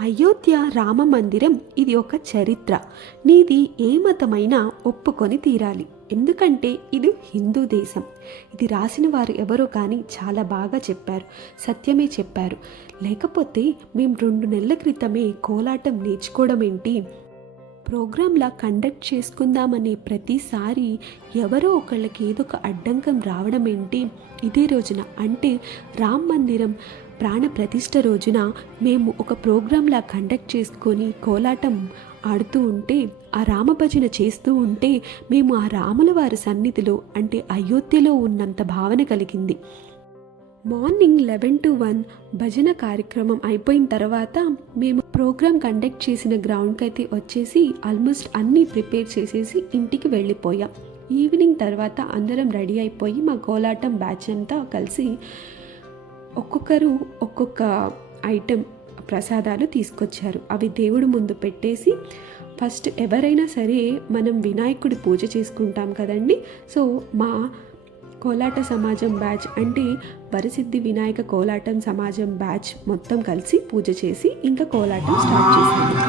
అయోధ్య రామ మందిరం ఇది ఒక చరిత్ర. నీది ఏ మతమైనా ఒప్పుకొని తీరాలి, ఎందుకంటే ఇది హిందూ దేశం. ఇది రాసిన వారు ఎవరో కానీ చాలా బాగా చెప్పారు, సత్యమే చెప్పారు. లేకపోతే మేము 2 నెలల క్రితమే కోలాటం నేర్చుకోవడం ఏంటి, ప్రోగ్రాంలా కండక్ట్ చేసుకుందామనే ప్రతిసారి ఎవరో ఒకళ్ళకి ఏదో ఒక అడ్డంకం రావడం ఏంటి. ఇదే రోజున అంటే రామ్ మందిరం ప్రాణ ప్రతిష్ఠ రోజున మేము ఒక ప్రోగ్రాంలా కండక్ట్ చేసుకొని కోలాటం ఆడుతూ ఉంటే, ఆ రామభజన చేస్తూ ఉంటే మేము ఆ రాముల వారి సన్నిధిలో అంటే అయోధ్యలో ఉన్నంత భావన కలిగింది. మార్నింగ్ 11 to 1 భజన కార్యక్రమం అయిపోయిన తర్వాత మేము ప్రోగ్రామ్ కండక్ట్ చేసిన గ్రౌండ్కి అయితే వచ్చేసి ఆల్మోస్ట్ అన్నీ ప్రిపేర్ చేసేసి ఇంటికి వెళ్ళిపోయాం. ఈవినింగ్ తర్వాత అందరం రెడీ అయిపోయి మా కోలాటం బ్యాచ్ అంతా కలిసి ఒక్కొక్కరు ఒక్కొక్క ఐటెం ప్రసాదాలు తీసుకొచ్చారు. అవి దేవుడి ముందు పెట్టేసి ఫస్ట్ ఎవరైనా సరే మనం వినాయకుడి పూజ చేసుకుంటాం కదండి. సో మా కోలాట సమాజం బ్యాచ్ అంటే వరసిద్ధి వినాయక కోలాటం సమాజం బ్యాచ్ మొత్తం కలిసి పూజ చేసి ఇంకా కోలాటం స్టార్ట్ చేశాము.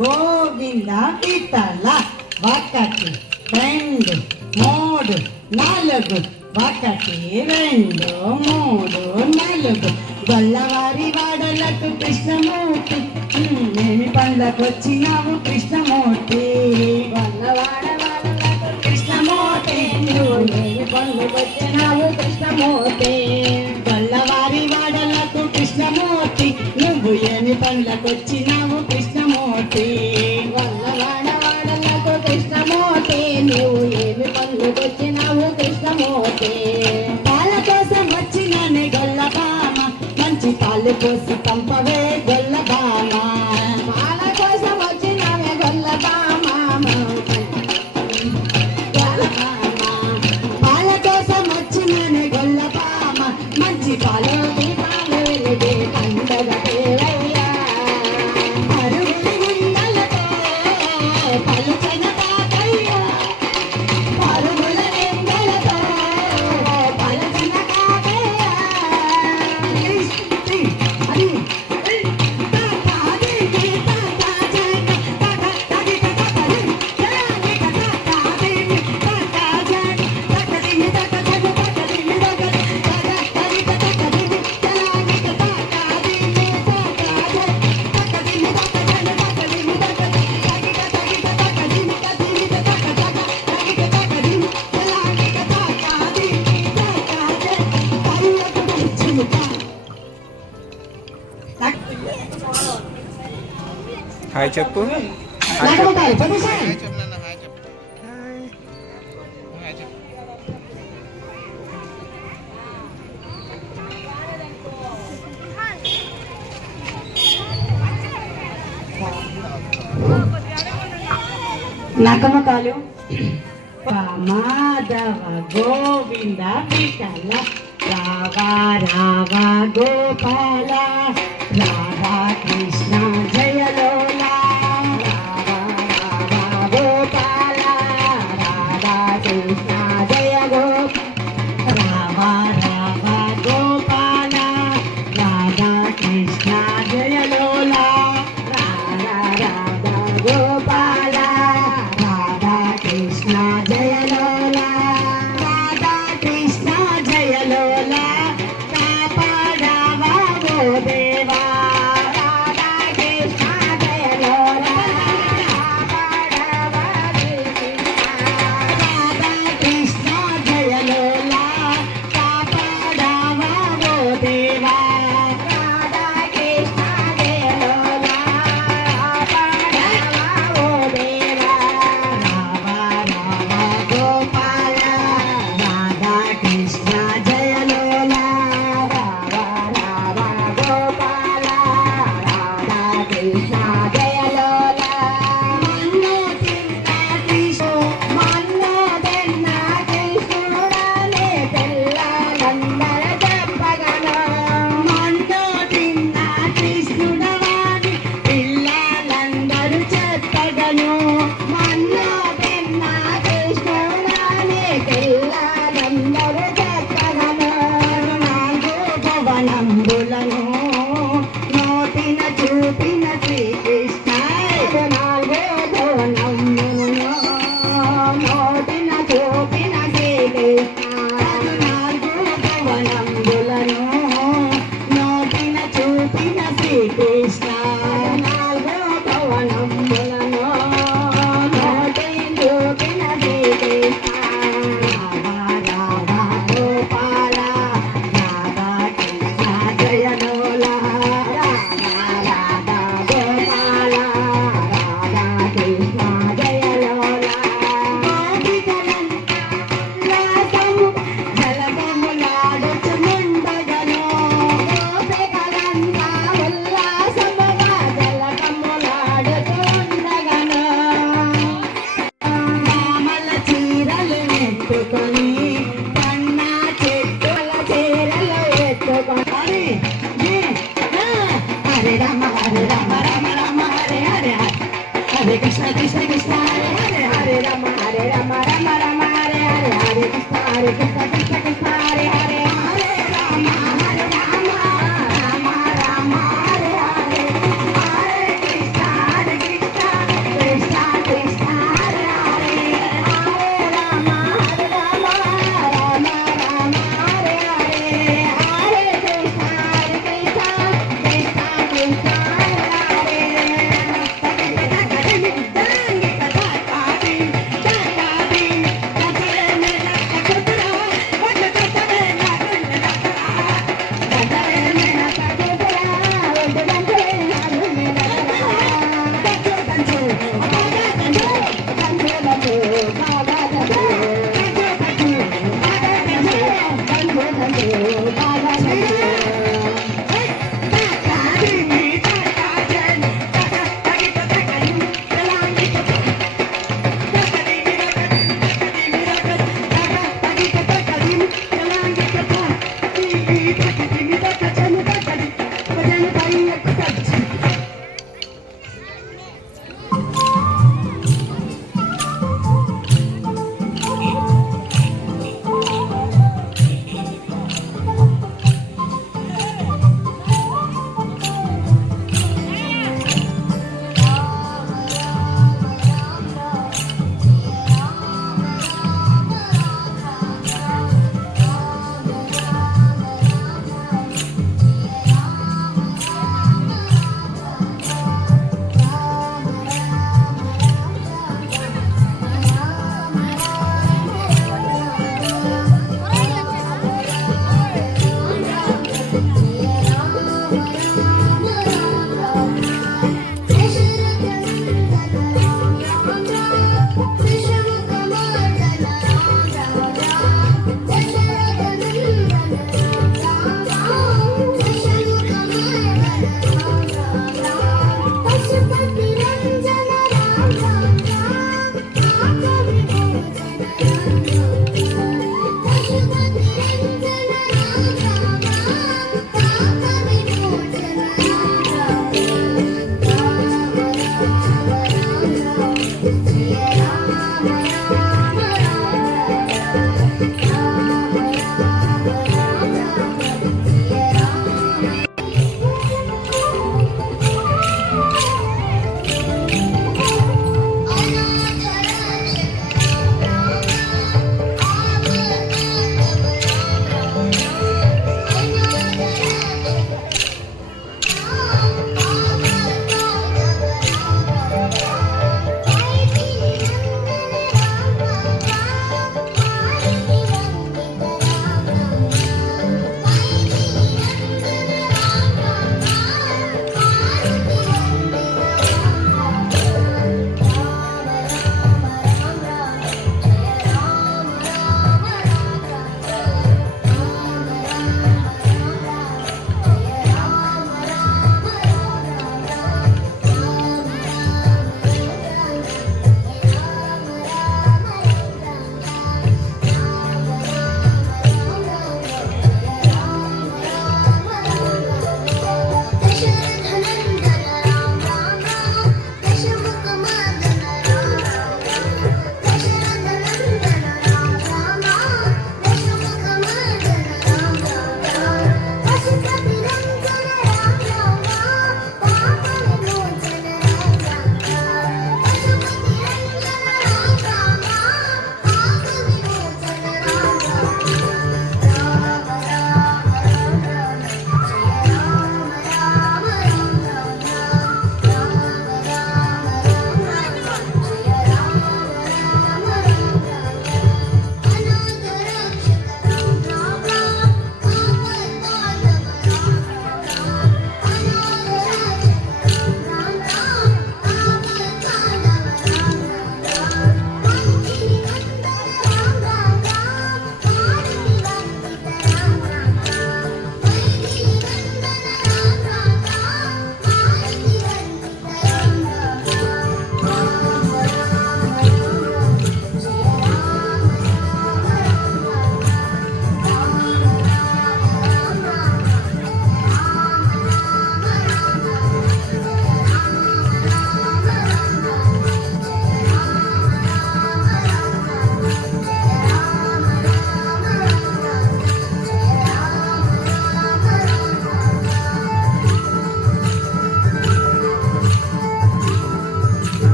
గోవింద విఠల ఒకటి రెండు మూడు నాలుగు ఒకటి రెండు మూడు నాలుగు గొల్లవారి వాడలకు కృష్ణమూర్తి ఏమి పండ్లకొచ్చినావు కృష్ణమూర్తి గొల్లవాడ వాడలకు కృష్ణమూర్తి ఏమి పండ్లకొచ్చినావు కృష్ణమూర్తి గొల్లవారి వాడలకు కృష్ణమూర్తి నువ్వు ఏమి పండ్లకొచ్చినావు కృష్ణమూర్తి గొల్లవాడ వాడలకు కృష్ణమూర్తి నువ్వు ఏమి పండ్లకొచ్చినావు కృష్ణమూర్తి పాల కోసం వచ్చిననే గొల్లబామ మంచి పాలు పోసి పంపవే గొల్లబామ పాల కోసం వచ్చినవే గొల్లబామ పాల కోసం వచ్చిననే గొల్లబామ మంచి పాలు దీపాలు వెలిగే పండగ దేవయ్యా పరుగులి గుండలతో పలుచన తాతయ్య పరుగుల నిందలతో పలుచన తాతయ్య హాయ్ చెప్పు నకమకాలు మాధవ గోవింద విఠల రావా రావా గోపాల రాధా కృష్ణ జయలోల రావా రావా గోపాల రాధా కృష్ణ జయ గోపాల రావా రావా గోపాల రాధా కృష్ణ జయలోల రాధా రాధా గోపాల రాధా కృష్ణ జయలోల రాధా కృష్ణ జయలోల కాపాడవా గో దేవా రాధా కృష్ణ జయలోల కాపాడవా రాధా కృష్ణ జయలోల కాపాడవా గో దేవా రాధా కృష్ణ జయలోల కాపాడవా గో దేవా రావా రావా గోపాల రాధా కృష్ణ జయలోల రావా రావా గోపాల రాధా కృష్ణ జయలోల మన్ను తిన్న కృష్ణ మన్ను తిన్న కృష్ణుడనే పిల్లలందర చెప్పగను మన్ను తిన్న కృష్ణుడవాని పిల్లలందరూ చెప్పగను మన్ను తిన్న కృష్ణుడనే పిల్లలందరూ చెప్పగను నాలుగు భవనంబులను నోటిన చూపిన శ్రీకృష్ణ నాలుగు భవనంబులను నోటిన చూపిన శ్రీకృష్ణ నాలుగు భవనంబులను నోటిన చూపిన శ్రీకృష్ణ నాలుగు భవనంబులను నోటిన చూపిన శ్రీకృష్ణ రావా రావా గోపాల రాధా కృష్ణ జయలోల రాధా రాధా గోపాల రాధా కృష్ణ జయలోల గోపికలంతా ఉల్లాసము జలకములాడుచునుండగను గోపికలంతా ఉల్లాసముగా జలకములాడుచునుండగను మామల చీరలు ఎత్తుకొని పన్నా చెట్టుల చీరలు ఎత్తుకొని హరే రామ రామ రామ హరే హరే హరే కృష్ణ కృష్ణ కృష్ణ హరే హరే హరే రామ రామ రామ హరే హరే హరే కృష్ణ కృష్ణ కృష్ణ హరే హరే హరే రామ రామ రామ రామ హరే హరే హరే కృష్ణ కృష్ణ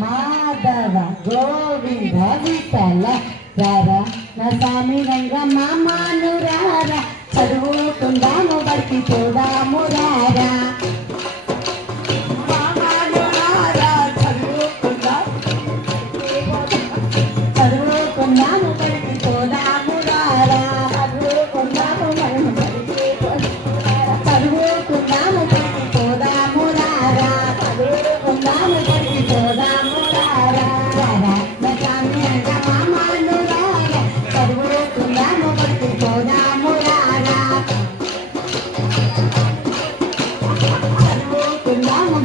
మాధవ గోవింద విఠల రార నా స్వామి రంగ మామాను రార చదువుకుందాము బడికి పోదాము రారా మామాను రారా చదువుకుందాము బడికి పోదాము రారా చదువుకుందాము మనము బడికి చదువుకుందాము బడికి పోదాము రారా చదువుకుందాము బడికి పోదాము రారా రారా నా స్వామి రంగ మామాను రారా చదువుకుందాము బడికి పోదాము రారా చదువుకుందాము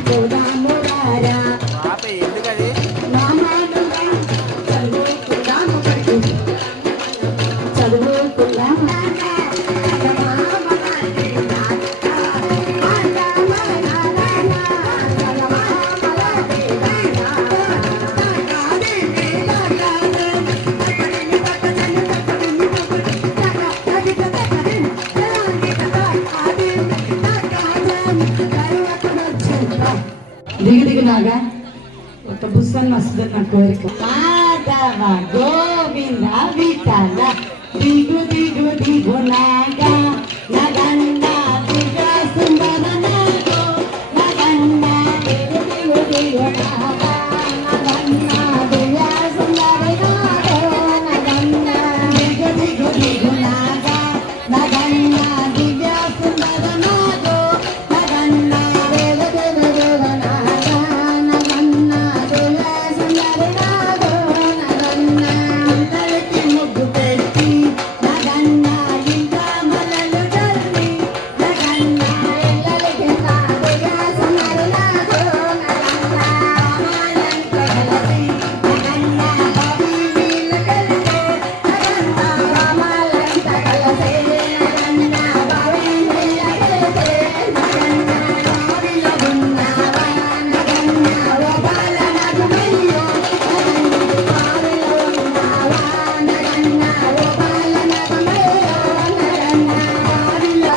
పోదాము రారా ఎందుకది చదువుకుందాము బడికి చదువుకుందాము దిగు దిగు నాగా ఒక పుస్తకం వస్తుంది నా కోరిక మాధవ గోవింద విఠల దిగు దిగు దిగు నాగా నగన్న దిగ సుందర నాగో నగన్న దిగు దిగు దిగు నాగా నగన్న దిగ సుందర నాగో నగన్న దిగు దిగు దిగు నాగా నగన్న దిగ సుందర నాగో నగన్న దిగు దిగు దిగు నాగా నగన్న దిగ సుందర నాగో నగన్న అందరికి ముగ్గు పెట్టి నగన్న ఇంకా మలలు జల్లి నగన్న ఎల్లరికి దిగ సుందర నాగో నగన్న రామాలంత కలిసి నగన్న బావి వీళ్ళు కలిసే నగన్న రామాలంత కలిసే నగన్న బావి వీళ్ళు కలిసే నగన్న బావిలో ఉన్నావా నగన్న ఓపాల నగుమయ్యో నగన్న బావిలో ఉన్నావా నగన్న ఓపాల నగుమయ్యో నగన్న బావిలో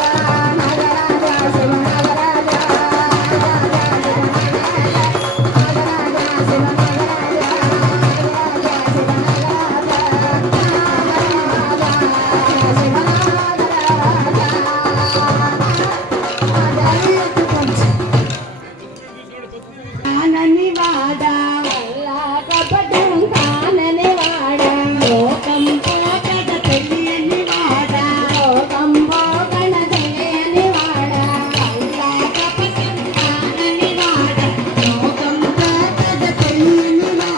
నగరాజా శివనగరాజా కానని వాడా కపటం కానని వాడా లోకం పోకడ తెలియని వాడా లోకం పోకడ తెలియని వాడా కపటం కానని వాడా లోకం పోకడ తెలియని వాడా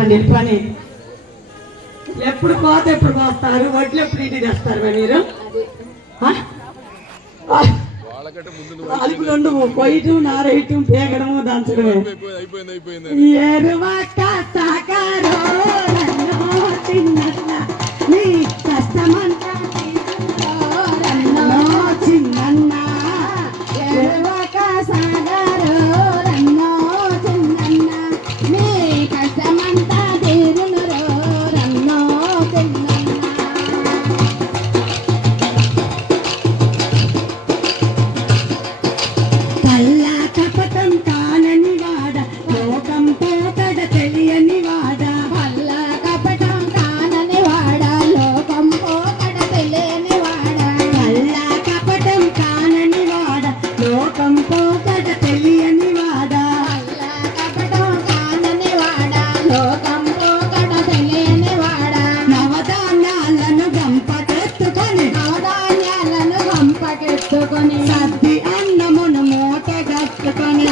అంటే పని ఎప్పుడు కోత ఎప్పుడు కోస్తారు, వడ్లు ఎప్పుడు ఇంటికి తెస్తారు మీరు? అలుపులు ఉండవు, కొయ్యటం నారేయటం పేగడము దంచడమే. ఎరువక సాకారో రన్నో చిన్నన్న నీ కష్టమంతా రన్నో చిన్నన్న. ఎరువక సాగారో రన్నో చిన్నన్న నీ కష్టమంతా తీరునురో రన్నో చిన్నన్న. కల్లా కపటం కానని వాడ లోకం పోకడ తెలియని వాడ. కల్లా కపటం కానని వాడ లోకం పోకడ తెలియని వాడ. కల్లా కపటం కానని వాడ లోకం పోకడ తెలియని వాడ. కల్లా కపటం కానని వాడ లోకం పోకడ తెలియని వాడ. నవధాన్యాలను గంపకెత్తుకొని నవధాన్యాలను గంపకెత్తుకొని సద్ది అన్నమును మూట కట్టుకొని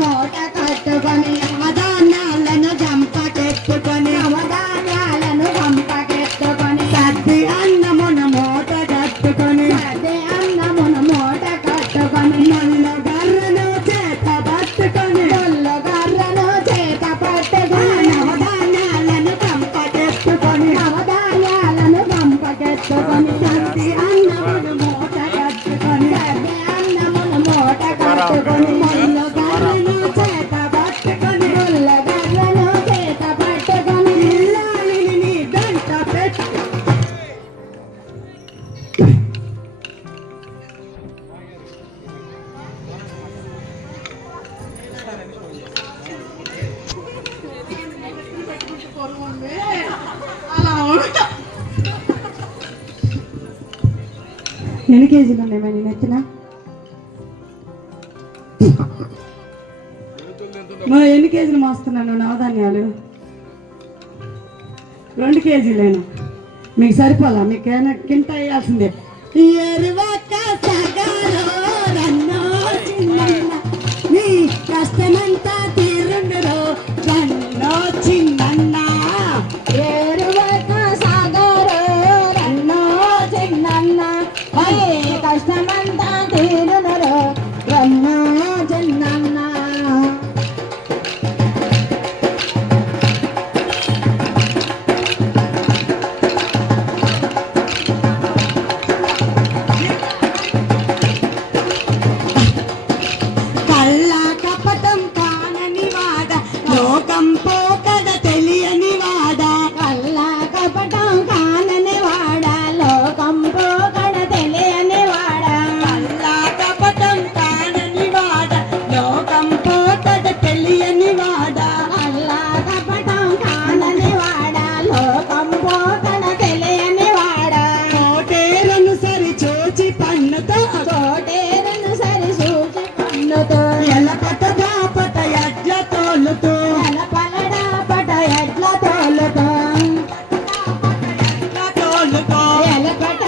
మూట కట్టుకొని నవధాన్యాలను గంపకెత్తుకొని నవధాన్యాలను గంపకెత్తుకొని సద్ది అన్నమును మూట కట్టుకొని సద్ది అన్నమును మూట కట్టుకొని నల్ల గర్రను చేత పట్టుకొని నల్ల గర్రను చేత పట్టుకొని నవధాన్యాలను గంపకెత్తుకొని నవధాన్యాలను గంపకెత్తుకొని సద్ది అన్నమును మూట కట్టుకొని సద్ది అన్నమును మూట కట్టుకొని నల్ల గర్రను చేత పట్టుకొని నల్ల గర్రను చేత పట్టుకొని ఇల్లాలిని నీ వెంట పెట్టు. ఎన్ని కేజీలు ఉన్నాయి మరి నెత్తిన? మరి ఎన్ని కేజీలు మోస్తున్నాను నవధాన్యాలు? 2 కేజీలేనా? మీకు సరిపోలా? మీకేమైనా కింట వేయాల్సిందే. ఎరువక సగారో రన్నో చిన్నన్న నీ కష్టమంతా తీరుండురో రన్నో చిన్నన్న. ఎరువక సాగారో రన్నో చిన్నన్న నీ కష్టమంతా తీరునురో రన్నో చిన్నన్న. కల్లా కపటం కానని వాడ లోకం పోకడ తెలియని వాడ. కల్లా కపటం కానని వాడ లోకం పోకడ తెలియని వాడ. కల్లా కపటం కానని వాడ లోకం పోకడ తెలియని వాడ. కల్లా కపటం కానని వాడ లోకం పోకడ తెలియని వాడ. కోటేరను సరి చూచి పన్నుతో కోటేరను సరి చూచి పన్నుతో ఎలపట దాపట ఎడ్ల తోలుతో ఎలపలడాపట ఎడ్ల తోలుతో ఎలపట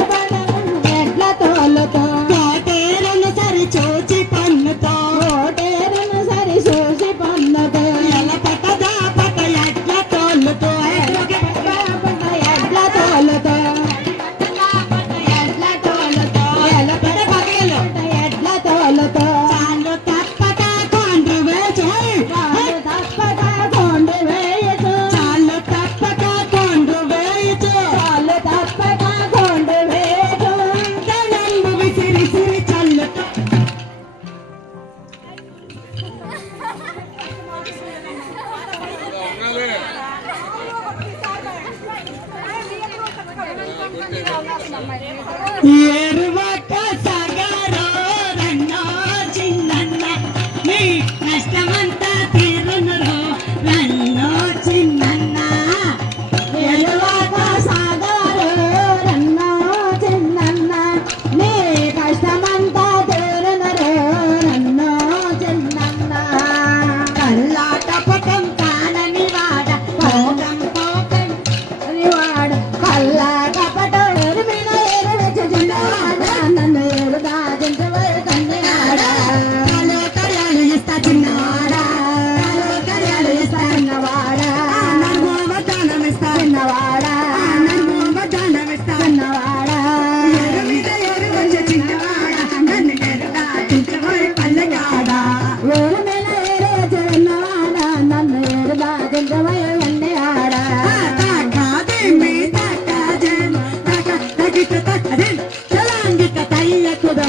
ఎడ్ల తోలుతో కోటేరను సరి చూచి పన్నుతో కోటేరను సరి చూచి పన్నుతో ఎలపట దాపట ఎడ్ల తోలుతో ఎలపట ఎడ్ల తోలుతో ఎడ్ల తోలుతో ఎలపట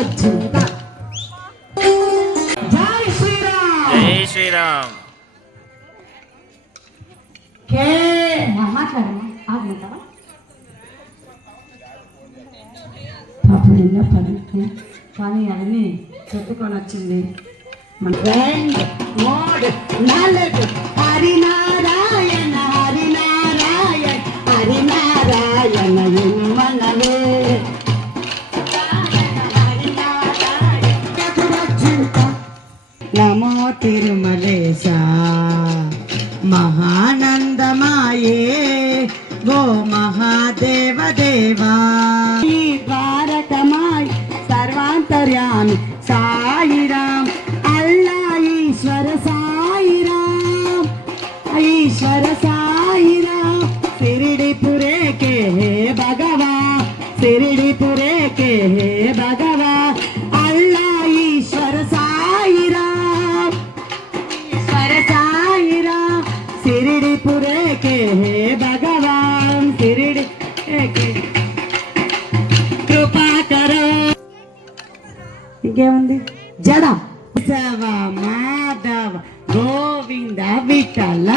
వచ్చింత జై శ్రీరామ్ జై శ్రీరామ్. కే మాట్లాడమ్మా ఆగుంటావా పాపం ఎన్నో పని కానీ అవన్నీ చెప్పుకొని వచ్చింది మన రెండు మూడు నాలుగు హరినారాయణ హరినారాయణ హరినారాయణ మనవే నమో తిరుమలేశ మహానందమాయే గో మహాదేవ దేవా ఈ ద్వారకమాయ్ సర్వాంతర్యామి సాయిరామ్ అల్లా ఈశ్వర సాయిరామ్ ఈశ్వర సాయిరామ్ సిరిడిపురే కే హే భగవా సిరిడిపురే కే హే భగవా అల్లా ఈశ్వర సాయిరామ్ ఈశ్వర సాయిరామ్ సిరిడిపురే కే హే భగవాన్ సిరిడి కృపా కరో ఇంకేముంది జడ శవ మాధవ గోవింద విఠల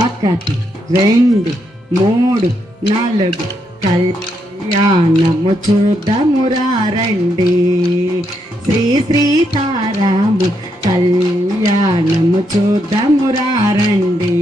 ఒకటి రెండు మూడు నాలుగు కళ్యాణము చూడమురారండి శ్రీ సీతారాము కళ్యాణము చూడమురారండి.